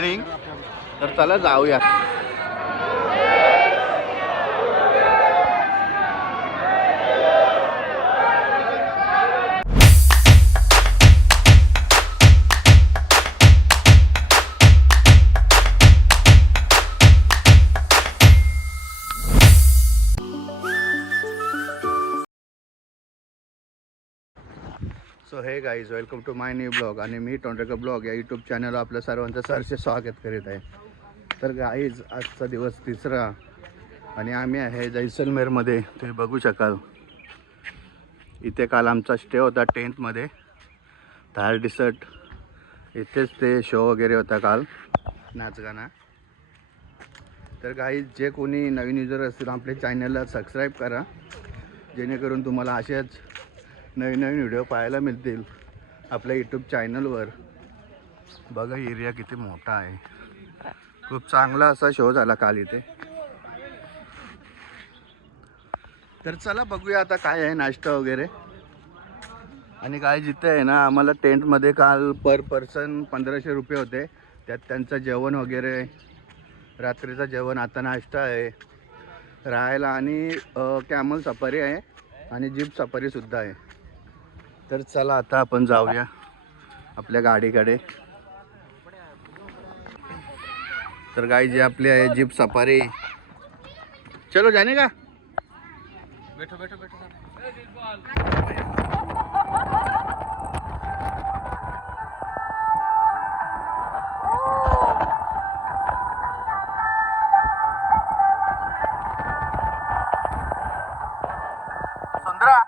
Building. तर चला जाऊया. So hey guys, welcome to my new blog. आणि मी टोंडरेकर ब्लॉग या यूट्यूब चॅनलवर आपलं सर्वांचं सहर्ष स्वागत करीत आहे. तर गाईज, आजचा दिवस तिसरा आणि आम्ही आहे जैसलमेरमध्ये. तुम्ही बघू शकाल इथे काल आमचा स्टे होता टेंटमध्ये, थार डिसर्ट. इथेच ते शो वगैरे होता काल, नाचगाणा. तर गाईज, जे कोणी नवीन युजर असतील आपल्या चॅनलला सबस्क्राईब करा, जेणेकरून तुम्हाला असेच नवीन नवीन व्हिडिओ पाहायला मिळतील आपल्या यूट्यूब चॅनलवर. बघा एरिया किती मोठा आहे. खूप चांगला असा शो झाला काल इथे. तर चला बघूया आता काय आहे नाश्ता वगैरे. आणि काय जिथे आहे ना, आम्हाला टेंटमध्ये काल पर पर्सन 1500 रुपये होते. त्यात त्यांचं जेवण वगैरे, रात्रीचं जेवण, आता नाश्ता आहे, राहायला आणि कॅमल सफारी आहे आणि जीप सफारीसुद्धा आहे. तर चला आता आपण जाऊया आपल्या गाडीकडे. तर गाई जी आपली आहे जीप सफारी. चलो जाने का. बैठो बैठो बैठो. सुंदरा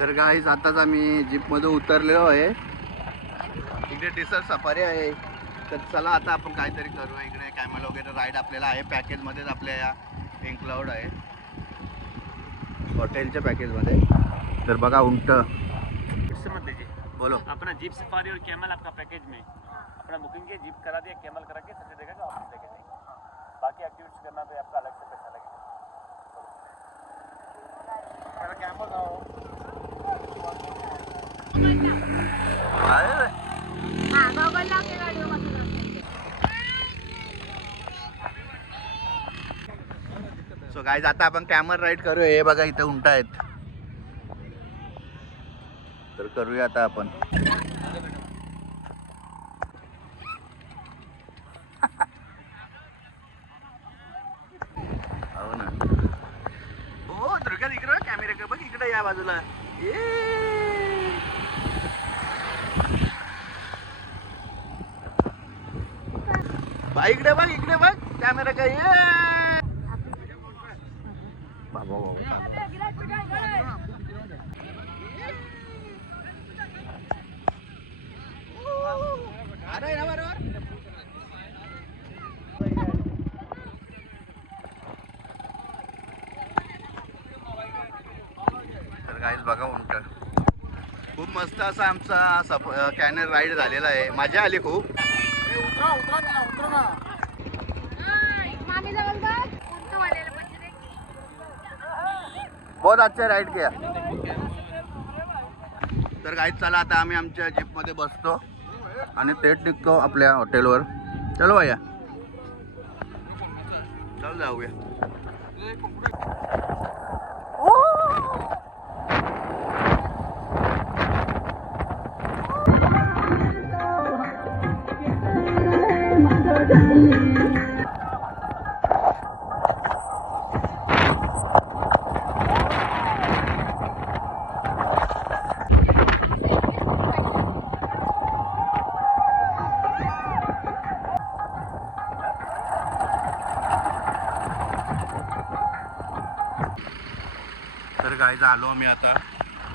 तर गाईज, आताच आम्ही जीपमध्ये उतरलेलो आहे. इकडे डिसर्ट सफारी आहे. तर चला आता आपण काहीतरी करूया. इकडे कॅमल वगैरे राईड आपल्याला आहे पॅकेजमध्येच. आपल्या या इन्क्लाउड आहे हॉटेलच्या पॅकेजमध्ये. तर बघा उंट मत लीजिए, बोलो. अपना जीप सफारी और कैमल आपका पैकेज में अपना बुकिंग के जीप करा दिया, कैमल करा के सबसे देगा ऑफिस देगा. बाकी एक्टिविटीज करना तो आपका अलग से पैसा लगेगा. कैमल आओ. सो गाईज, आता आपण कॅमल राईड करूया. हे बघा इथं उंट आहेत. तर करूया आता आपण. हो ना. हो दुर्गा, इकडे कॅमेरा बघ, इकडे या बाजूला. इकडे बघ, इकडे बघ कॅमेरा काय. बाबा तर गाईज बघा उंट. खूप मस्त असा आमचा कॅनल राईड झालेला आहे. मजा आली खूप. बहुत अच्छा राईड किया. तर गाईज, चला आता आम्ही आमच्या जीपमध्ये बसतो आणि थेट निघतो आपल्या हॉटेलवर. चलो भैया, चल जाऊया. तर गाईज, आलो आम्ही आता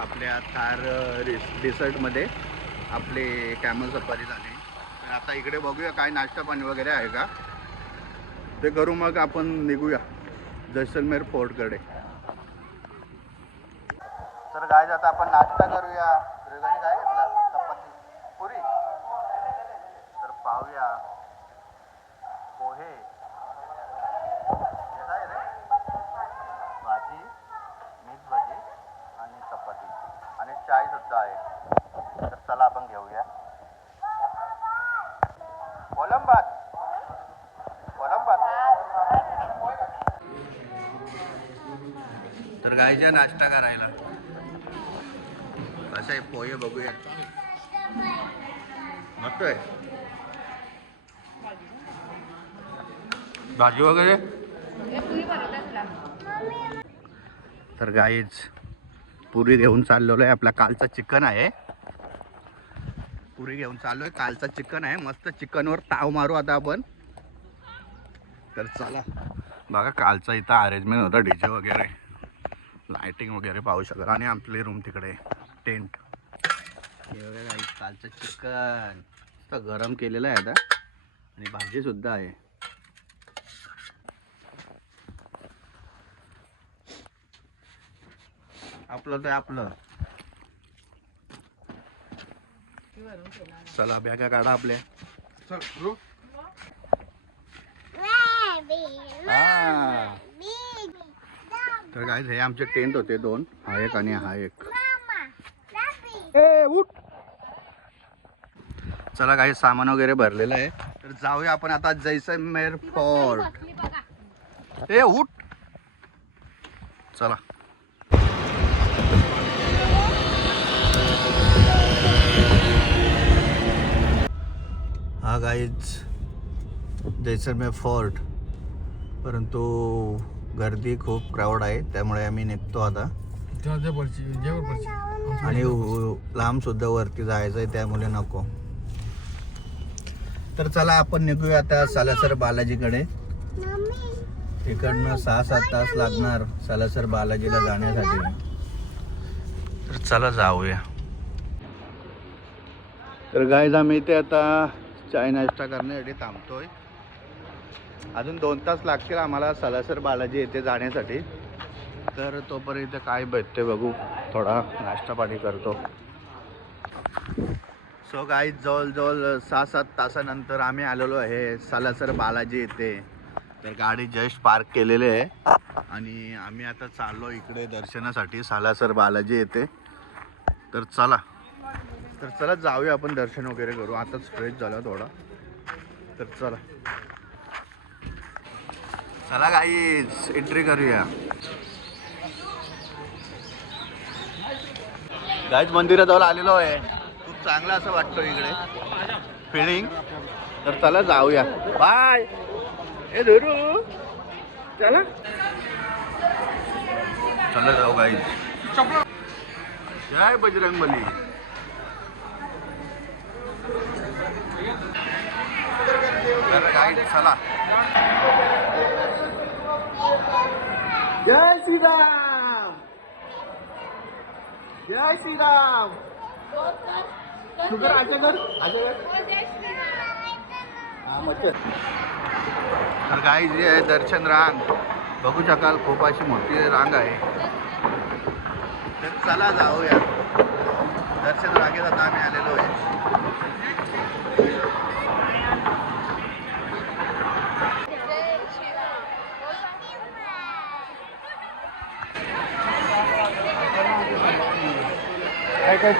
आपल्या थार डिसर्टमध्ये. आपली कॅमल सफारी झाली. तर आता इकडे बघूया काय नाश्ता पाणी वगैरे आहे का ते करू, मग आपण निघूया जैसलमेर फोर्टकडे. तर काय आता आपण नाश्ता करूया. रेगाने काय घेतला? चपाती पुरी. तर पाहूया पोहे, हे काय रे, भाजी, मिक्स भाजी आणि चपाती आणि चाय सुद्धा आहे. तर चला आपण घेऊया. कोलंबात कोलंबात. तर गायच्या नाश्ता करायला कसं आहे पोहे बघूया. मस्त आहे भाजी वगैरे. तर गाईच पुरी घेऊन चाललेलो आहे. आपला कालचा चिकन आहे, पुरी घेऊन चाललोय. कालचा चिकन आहे, मस्त चिकनवर ताव मारू आता आपण. तर चला बघा कालचा इथं अरेंजमेंट होता, डीजे वगैरे, लाइटिंग वगैरे पाहू शकाल. आणि आपली रूम तिकडे टेंट. हे बघा कालचं चिकन मस्त गरम केलेलं आहे आता, आणि भाजी सुद्धा आहे. आपलं तर आपलं. चला बॅगा काढा आपल्या. तर काय हे आमचे टेंट होते दोन, हा एक आणि हा एक. उठ. चला काही सामान वगैरे भरलेलं आहे. तर जाऊया आपण आता जैसलमेर फोर्ट. ए उठ. चला हा गाईज जैसलमेर फोर्ट. परंतु गर्दी खूप क्राऊड आहे, त्यामुळे आम्ही निघतो आता. आणि लांब सुद्धा वरती जायचं आहे, त्यामुळे नको. तर चला आपण निघूया आता सालासर बालाजीकडे. इकडनं 6-7 तास लागणार सालासर बालाजीला जाण्यासाठी. तर चला जाऊया. तर गाईज आम्ही इथे आता चाय नाश्ता करण्यासाठी थांबतोय. अजून 2 तास लागतील आम्हाला सालासर बालाजी येथे जाण्यासाठी. तर तोपर्यंत काय भेटते बघू, थोडा नाश्ता पाणी करतो. सो गाईज जवळजवळ 6-7 तासानंतर आम्ही आलेलो आहे सालासर बालाजी येथे. तर गाडी जस्ट पार्क केलेली आहे आणि आम्ही आता चाललो इकडे दर्शनासाठी सालासर बालाजी येथे. तर चला जाऊया आपण, दर्शन वगैरे करू. आताच फ्रेश झाला थोडा. तर चला गाईज एंट्री करूया. गाईज मंदिराजवळ आलेलो आहे. खूप चांगलं असं वाटतं इकडे फिलिंग. तर चला जाऊया. बाय. ए धरू चला जाऊ गाईज. जय बजरंगबली. तर गाईज चला. जय श्रीराम. जय श्रीराम. शुगर आजगर हा मच्छर. तर गाईज जे आहे दर्शन रांग बघू शकाल, खूप अशी मोठी रांग आहे. तर चला जाऊया. दर्शन रांगेत आता आम्ही आलेलो आहे. काय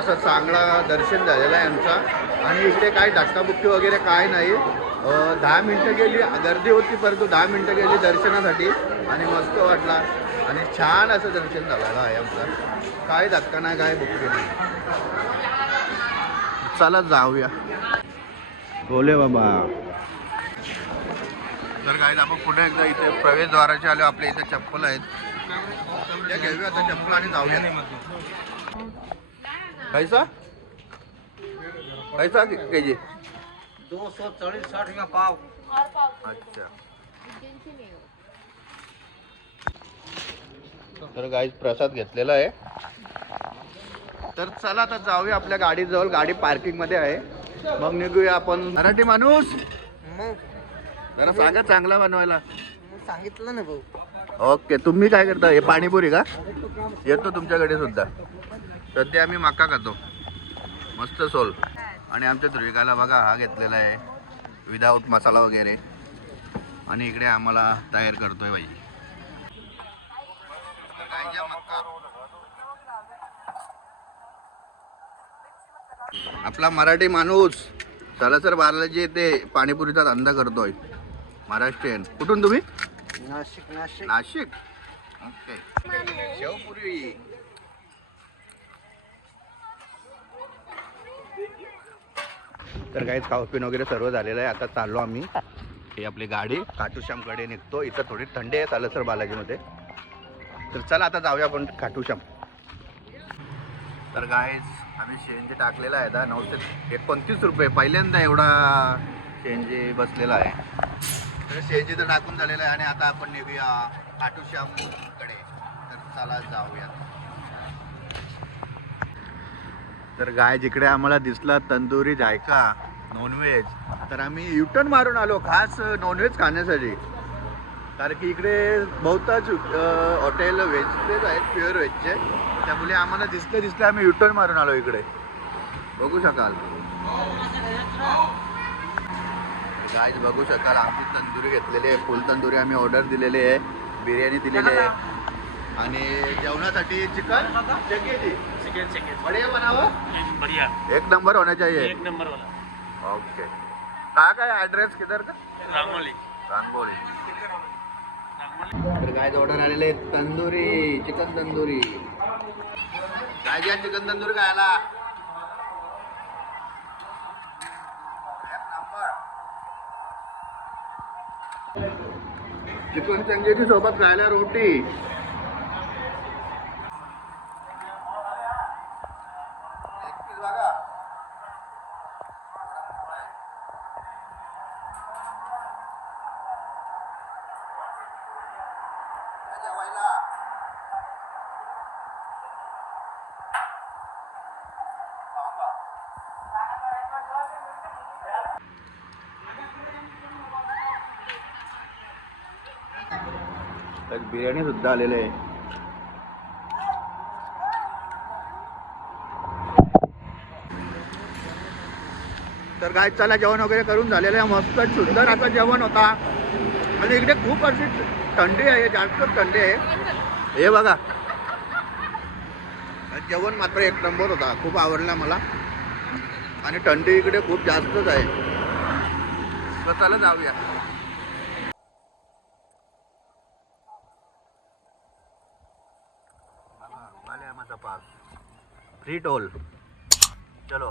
असा चांगला दर्शन झालेला आहे आमचा. आणि इकडे काय धक्काबुक्की वगैरे काय नाही. 10 मिनटं गेली, गर्दी होती परंतु 10 मिनटं गेली दर्शनासाठी आणि मस्त वाटला आणि छान असं दर्शन झालेलं आहे आमचं. काय धक्का नाही, काय बुक्की नाही. चला जाऊया. बोले बाबा. तर काय आपण पुढे एकदा इथे प्रवेशद्वाराचे आलो. आपल्या इथे चप्पल आहेत, त्या घेऊया आता चप्पल आणि जाऊया. कैसा कैसा के जी? 240-60 का पाव. अच्छा. तर गाईज प्रसाद घेतलेला आहे. तर चला आता जाऊया आपल्या गाडीजवळ. गाडी पार्किंग मध्ये आहे, मग निघूया आपण. मराठी माणूस मग जरा सांगा चांगला बनवायला. सांगितलं ना भाऊ. ओके. तुम्ही काय करता? हे पाणीपुरी का? येतो तुमच्याकडे सुद्धा. सध्या आम्ही मका खातो, मस्त सोल. आणि आमच्या ध्रुविकाला बघा हा घेतलेला आहे विदाऊट मसाला वगैरे. आणि इकडे आम्हाला तयार करतोय बाई. आपला मराठी माणूस सालासर बालाजी येथे पाणीपुरीचा धंदा करतोय. महाराष्ट्रीयन. कुठून तुम्ही? नाशिक. नाशिक. ओके. शेवपुरी. तर काहीच खाऊपिन वगैरे सर्व झालेलं आहे. आता चाललो आम्ही. ही आपली गाडी खाटूश्यामकडे निघतो. इथं थोडी थंडी आहे सालासर बालाजीमध्ये. तर चला आता जाऊया आपण खाटूश्याम. तर गाईज आम्ही शेंजी टाकलेला आहे 929 रुपये. पहिल्यांदा एवढा शेंजी बसलेला आहे. तर शेंजी तर टाकून झालेला आहे आणि आता आपण निघूया खाटूश्यामकडे. तर चला जाऊया. तर गाय जिकडे आम्हाला दिसला तंदुरी जायका नॉनव्हेज, तर आम्ही युटर्न मारून आलो खास नॉनव्हेज खाण्यासाठी. कारण की इकडे बहुतांश हॉटेल व्हेजचेच आहेत, प्युअर व्हेजचे. त्यामुळे आम्हाला दिसलं आम्ही युटर्न मारून आलो इकडे. बघू शकाल गाईज, बघू शकाल आम्ही तंदुरी घेतलेली आहे. फुल तंदुरी आम्ही ऑर्डर दिलेली आहे. बिर्याणी दिलेली आहे आणि जेवणासाठी चिकन बढ़िया बनावं. बढ़िया, एक नंबर होना चाहिए. एक नंबर वाला. ओके. कहाँ का है एड्रेस? किधर का? रांगोली. रांगोली. तर काय ऑर्डर आलेले आहे तंदुरी, चिकन तंदुरी. काय घ्या चिकन तंदुरी खायला. एक नंबर. चिकन तंदुरी सोबत खायला रोटी. तर बिर्याणी सुद्धा आलेले आहे. तर काय चला जेवण वगैरे करून झालेलं आहे. मस्त सुंदर असं जेवण होता. म्हणजे इकडे खूप अशी थंडी आहे, जास्त थंडी आहे. हे बघा जेवण मात्र एक नंबर होता. खूप आवडला मला. आणि थंडी इकडे खूप जास्तच आहे. तर चला जाऊया. Pass free toll. चलो.